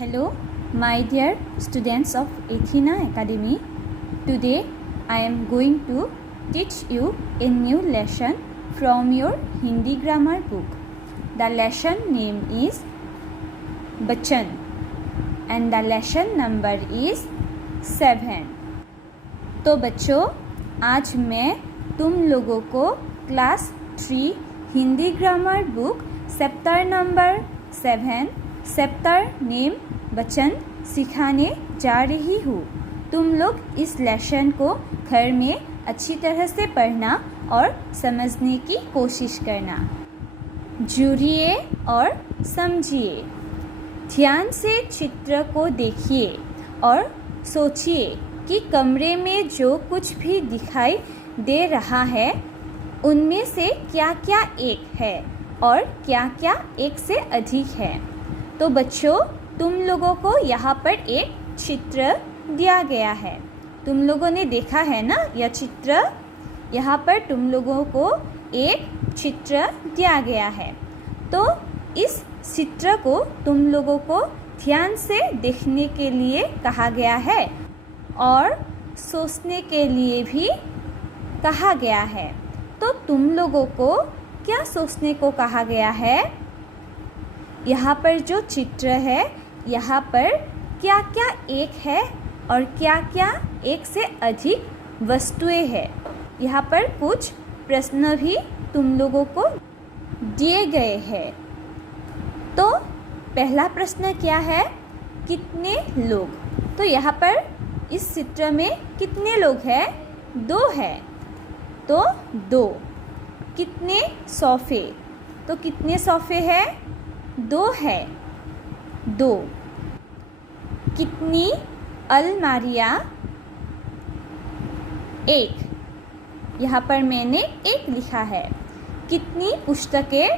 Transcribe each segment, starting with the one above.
Hello, my dear students of Athena Academy. Today I am going to teach you a new lesson from your Hindi grammar book. The lesson name is Bachan and the lesson number is 7. तो बच्चों, आज मैं तुम लोगों को class 3 Hindi grammar book chapter number 7 chapter name बचन सिखाने जा रही हूँ। तुम लोग इस लेसन को घर में अच्छी तरह से पढ़ना और समझने की कोशिश करना। जुड़िए और समझिए। ध्यान से चित्र को देखिए और सोचिए कि कमरे में जो कुछ भी दिखाई दे रहा है उनमें से क्या क्या एक है और क्या क्या एक से अधिक है। तो बच्चों, तुम लोगों को यहाँ पर एक चित्र दिया गया है। तुम लोगों ने देखा है ना यह चित्र। यहाँ पर तुम लोगों को एक चित्र दिया गया है। तो इस चित्र को तुम लोगों को ध्यान से देखने के लिए कहा गया है और सोचने के लिए भी कहा गया है। तो तुम लोगों को क्या सोचने को कहा गया है? यहाँ पर जो चित्र है, यहाँ पर क्या क्या एक है और क्या क्या एक से अधिक वस्तुएं हैं। यहाँ पर कुछ प्रश्न भी तुम लोगों को दिए गए हैं। तो पहला प्रश्न क्या है? कितने लोग? तो यहाँ पर इस चित्र में कितने लोग हैं? 2 है। तो 2। कितने सोफे? तो कितने सोफे हैं? 2 है। 2। कितनी अलमारियाँ? 1। यहाँ पर मैंने 1 लिखा है। कितनी पुस्तकें?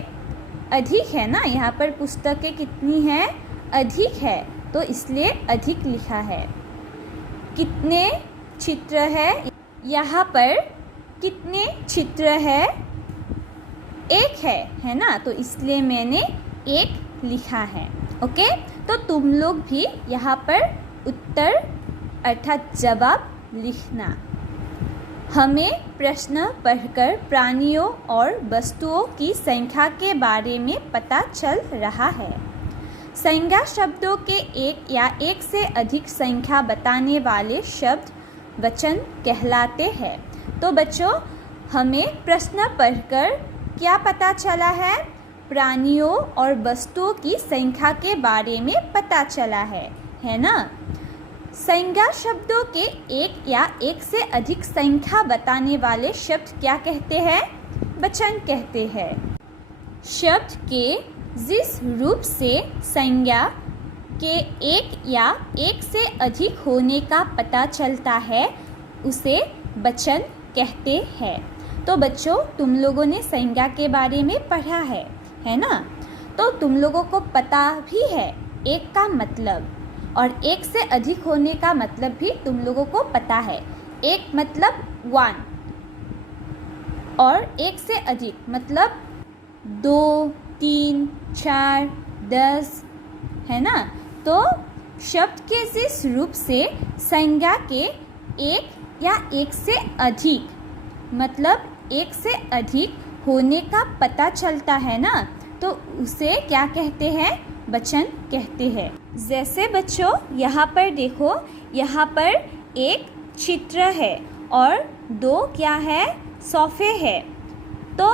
अधिक है ना, यहाँ पर पुस्तकें कितनी हैं? अधिक है, तो इसलिए अधिक लिखा है। कितने चित्र है? यहाँ पर कितने चित्र है? 1 है ना, तो इसलिए मैंने 1 लिखा है। ओके, तो तुम लोग भी यहाँ पर उत्तर अर्थात जवाब लिखना। हमें प्रश्न पढ़कर प्राणियों और वस्तुओं की संख्या के बारे में पता चल रहा है। संज्ञा शब्दों के एक या एक से अधिक संख्या बताने वाले शब्द वचन कहलाते हैं। तो बच्चों, हमें प्रश्न पढ़कर क्या पता चला है? प्राणियों और वस्तुओं की संख्या के बारे में पता चला है ना। संज्ञा शब्दों के एक या एक से अधिक संख्या बताने वाले शब्द क्या कहते हैं? वचन कहते हैं। शब्द के जिस रूप से संज्ञा के एक या एक से अधिक होने का पता चलता है उसे वचन कहते हैं। तो बच्चों, तुम लोगों ने संज्ञा के बारे में पढ़ा है ना। तो तुम लोगों को पता भी है एक का मतलब, और एक से अधिक होने का मतलब भी तुम लोगों को पता है। एक मतलब 1 और एक से अधिक मतलब 2, 3, 4, 10 है ना। तो शब्द के जिस रूप से संज्ञा के एक या एक से अधिक मतलब एक से अधिक होने का पता चलता है ना, तो उसे क्या कहते हैं? वचन कहते हैं। जैसे बच्चों, यहाँ पर देखो, यहाँ पर एक चित्र है और 2 क्या है? सोफे है। तो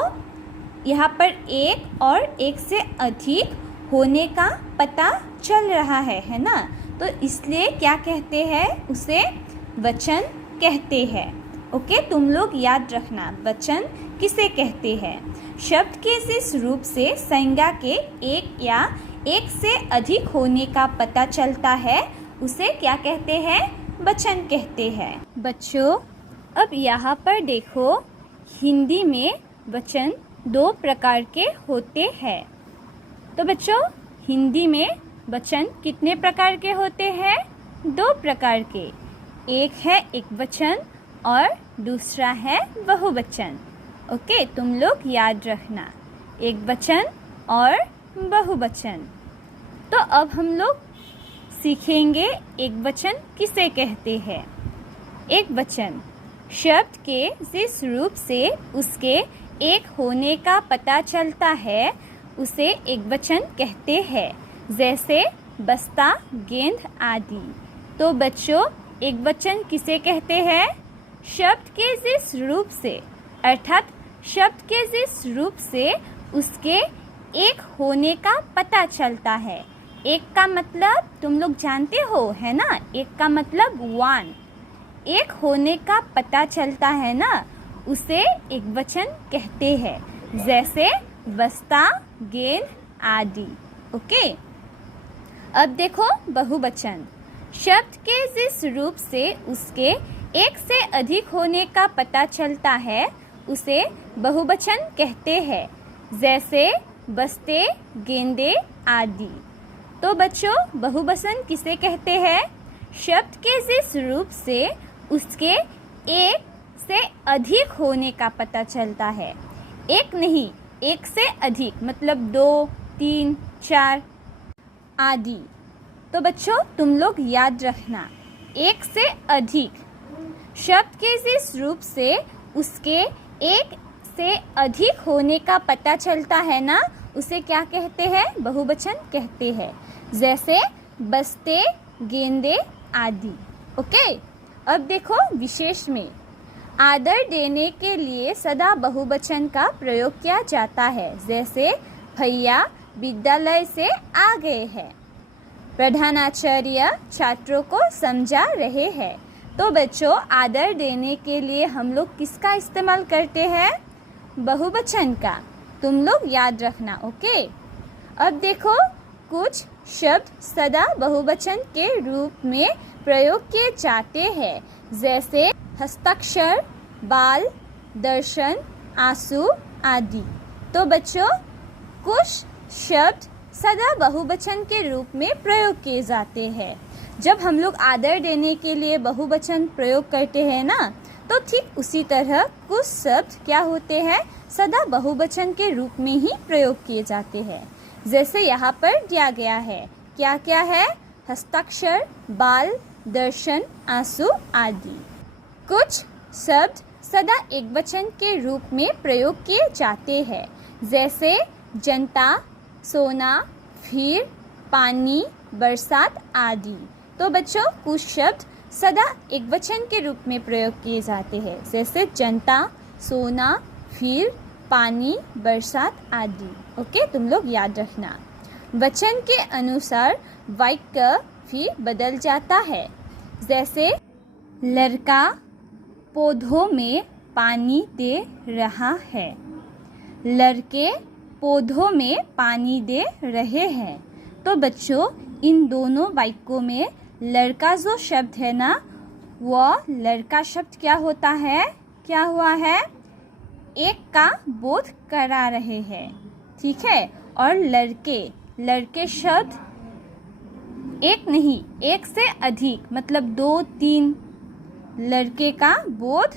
यहाँ पर एक और एक से अधिक होने का पता चल रहा है ना। तो इसलिए क्या कहते हैं? उसे वचन कहते हैं। ओके, तुम लोग याद रखना, वचन किसे कहते हैं? शब्द के जिस रूप से संज्ञा के एक या एक से अधिक होने का पता चलता है उसे क्या कहते हैं? वचन कहते हैं। बच्चों, अब यहाँ पर देखो, हिंदी में वचन 2 प्रकार के होते हैं। तो बच्चों, हिंदी में वचन कितने प्रकार के होते हैं? 2 प्रकार के। एक है एकवचन और दूसरा है बहुवचन। ओके, तुम लोग याद रखना, एकवचन और बहुवचन। तो अब हम लोग सीखेंगे एकवचन किसे कहते हैं। एकवचन शब्द के जिस रूप से उसके एक होने का पता चलता है उसे एकवचन कहते हैं, जैसे बस्ता, गेंद आदि। तो बच्चों, एकवचन किसे कहते हैं? शब्द के जिस रूप से, अर्थात शब्द के जिस रूप से उसके एक होने का पता चलता है। एक का मतलब तुम लोग जानते हो, है ना? एक का मतलब वन। एक होने का पता चलता है ना, उसे एकवचन कहते हैं, जैसे बस्ता, गेंद आदि। ओके, अब देखो बहुवचन। शब्द के जिस रूप से उसके एक से अधिक होने का पता चलता है उसे बहुवचन कहते हैं, जैसे बस्ते, गेंदे आदि। तो बच्चों, बहुवचन किसे कहते हैं? शब्द के जिस रूप से उसके एक से अधिक होने का पता चलता है। एक नहीं, एक से अधिक मतलब 2, 3, 4 आदि। तो बच्चों, तुम लोग याद रखना, एक से अधिक शब्द के जिस रूप से उसके एक से अधिक होने का पता चलता है ना, उसे क्या कहते हैं? बहुवचन कहते हैं, जैसे बस्ते, गेंदे आदि। ओके, अब देखो विशेष में आदर देने के लिए सदा बहुवचन का प्रयोग किया जाता है, जैसे भैया विद्यालय से आ गए हैं। प्रधानाचार्य छात्रों को समझा रहे हैं। तो बच्चों, आदर देने के लिए हम लोग किसका इस्तेमाल करते हैं? बहुवचन का। तुम लोग याद रखना। ओके, अब देखो कुछ शब्द सदा बहुवचन के रूप में प्रयोग किए जाते हैं, जैसे हस्ताक्षर, बाल, दर्शन, आंसू आदि। तो बच्चों, कुछ शब्द सदा बहुवचन के रूप में प्रयोग किए जाते हैं। जब हम लोग आदर देने के लिए बहुवचन प्रयोग करते हैं ना, तो ठीक उसी तरह कुछ शब्द क्या होते हैं? सदा बहुवचन के रूप में ही प्रयोग किए जाते हैं, जैसे यहाँ पर दिया गया है। क्या क्या है? हस्ताक्षर, बाल, दर्शन, आंसू आदि। कुछ शब्द सदा एकवचन के रूप में प्रयोग किए जाते हैं, जैसे जनता, सोना, फिर, पानी, बरसात आदि। तो बच्चों, कुछ शब्द सदा एकवचन के रूप में प्रयोग किए जाते हैं, जैसे जनता, सोना, फिर, पानी, बरसात आदि। ओके, तुम लोग याद रखना। वचन के अनुसार वाक्य भी बदल जाता है, जैसे लड़का पौधों में पानी दे रहा है। लड़के पौधों में पानी दे रहे हैं। तो बच्चों, इन दोनों वाक्यों में लड़का जो शब्द है ना, वह लड़का शब्द क्या होता है? क्या हुआ है? एक का बोध करा रहे हैं, ठीक है। और लड़के शब्द एक नहीं, एक से अधिक मतलब 2, 3 लड़के का बोध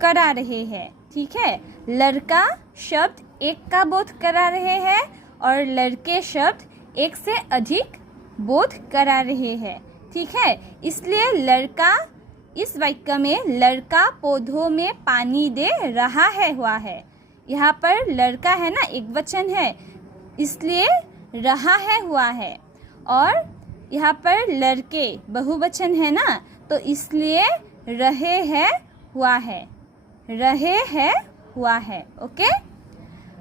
करा रहे हैं, ठीक है। लड़का शब्द एक का बोध करा रहे हैं और लड़के शब्द एक से अधिक बोध करा रहे हैं, ठीक है। इसलिए लड़का, इस वाक्य में लड़का पौधों में पानी दे रहा है हुआ है। यहाँ पर लड़का है ना, एक वचन है, इसलिए रहा है हुआ है। और यहाँ पर लड़के बहुवचन है ना, तो इसलिए रहे हैं हुआ है, रहे हैं हुआ है। ओके,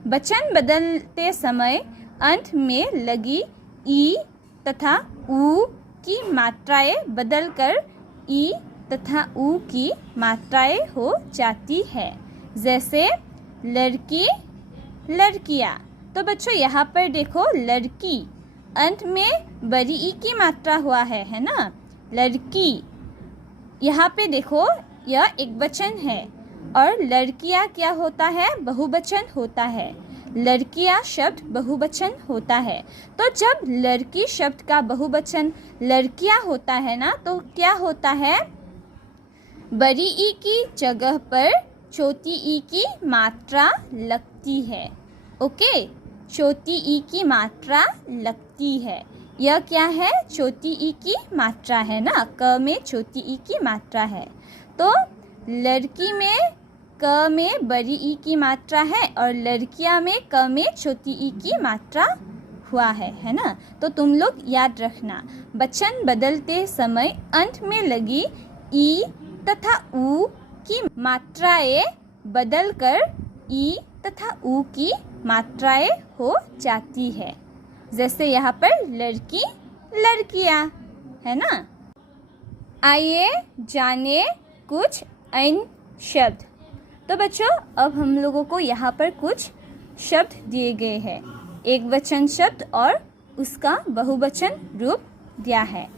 वचन बदलते समय अंत में लगी ई तथा ऊ की मात्राएं बदलकर ई तथा ऊ की मात्राएं हो जाती है, जैसे लड़की, लड़कियाँ। तो बच्चों, यहाँ पर देखो लड़की अंत में बड़ी ई की मात्रा हुआ है ना, लड़की। यहाँ पे देखो यह एक वचन है और लड़कियाँ क्या होता है? बहुवचन होता है। लड़कियाँ शब्द बहुवचन होता है। तो जब लड़की शब्द का बहुवचन लड़कियाँ होता है ना, तो क्या होता है? बड़ी ई की जगह पर छोटी ई की मात्रा लगती है। ओके, छोटी ई की मात्रा लगती है। यह क्या है? छोटी ई की मात्रा है ना, क में छोटी ई की मात्रा है। तो लड़की में क में बड़ी ई की मात्रा है और लड़कियां में क में छोटी ई की मात्रा हुआ है ना। तो तुम लोग याद रखना, वचन बदलते समय अंत में लगी ई तथा उ की मात्राएं बदलकर ई तथा उ की मात्राएं हो जाती है। जैसे यहाँ पर लड़की, लड़कियाँ, है ना। आइए जाने कुछ अन्य शब्द। तो बच्चों, अब हम लोगों को यहाँ पर कुछ शब्द दिए गए हैं। एक वचन शब्द और उसका बहुवचन रूप दिया है।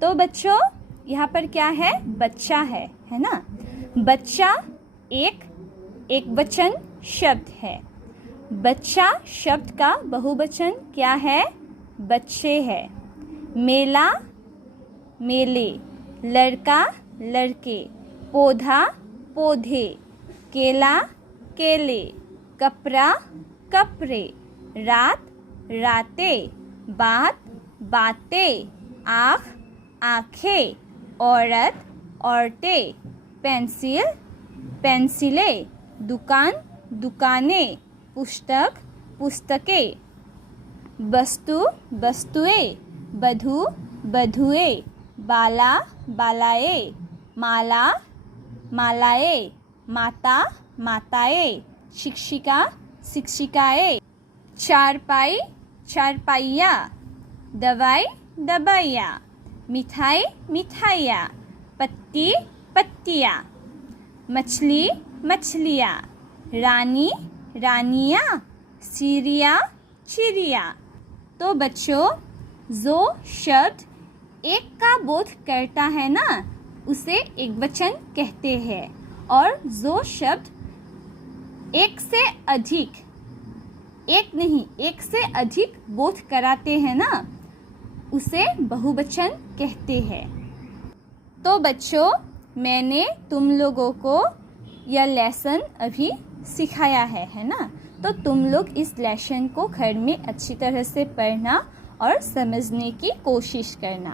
तो बच्चों, यहाँ पर क्या है? बच्चा है ना। बच्चा एक वचन शब्द है। बच्चा शब्द का बहुवचन क्या है? बच्चे है। मेला, मेले। लड़का, लड़के। पौधा, पौधे। केला, केले। कपड़ा, कपड़े। रात, रातें। बात, बातें। आँख, आँखें। औरत, औरतें। पेंसिल, पेंसिलें। दुकान, दुकानें। पुस्तक, पुस्तकें। वस्तु, वस्तुएं। बधू, बधुएं। बाला, बालाएं। माला, मालाएं। माता, माताएं। शिक्षिका, शिक्षिकाएं। चारपाई, चारपाइयाँ। दवाई, दवाइयाँ। मिठाई, मिठाइयाँ। पत्ती, पत्तियाँ। मछली, मछलियाँ। रानी, रानियाँ। चिड़िया, चिड़िया। तो बच्चों, जो शब्द एक का बोध करता है ना, उसे एक वचन कहते हैं, और जो शब्द एक से अधिक, एक नहीं एक से अधिक बोध कराते हैं ना, उसे बहुवचन कहते हैं। तो बच्चों, मैंने तुम लोगों को यह लेसन अभी सिखाया है ना। तो तुम लोग इस लेसन को घर में अच्छी तरह से पढ़ना और समझने की कोशिश करना।